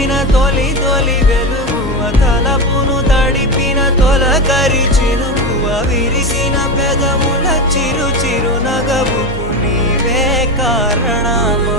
నింపిన తొలి తొలి వెలుగువ తలపును తడిపిన తొలకరి చినుకువ విరిసిన పెదముల చిరు చిరు నగవుకు నీవే కారణమా